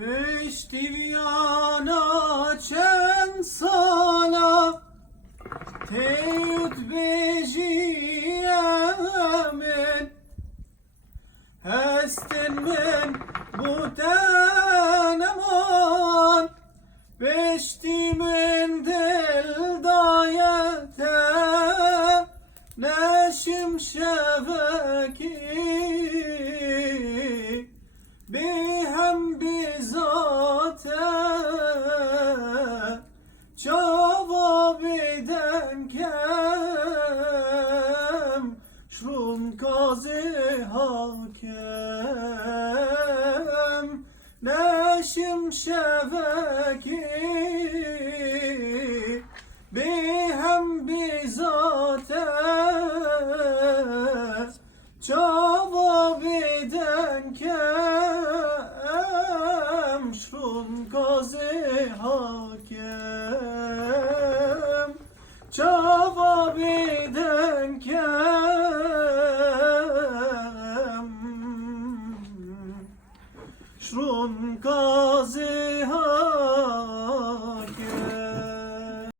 Beştiviyana çen sana teyut bejiyemin Hestin min bu deneman Beştimin dil dayete Neşim şeveki Bihem bizate Cevap eden kem Şrun kazi hakem Neşim şeveki Bihem bizate Cevap eden kem Şrun kazi hakem Cevap eden kem Şrun kazi hakem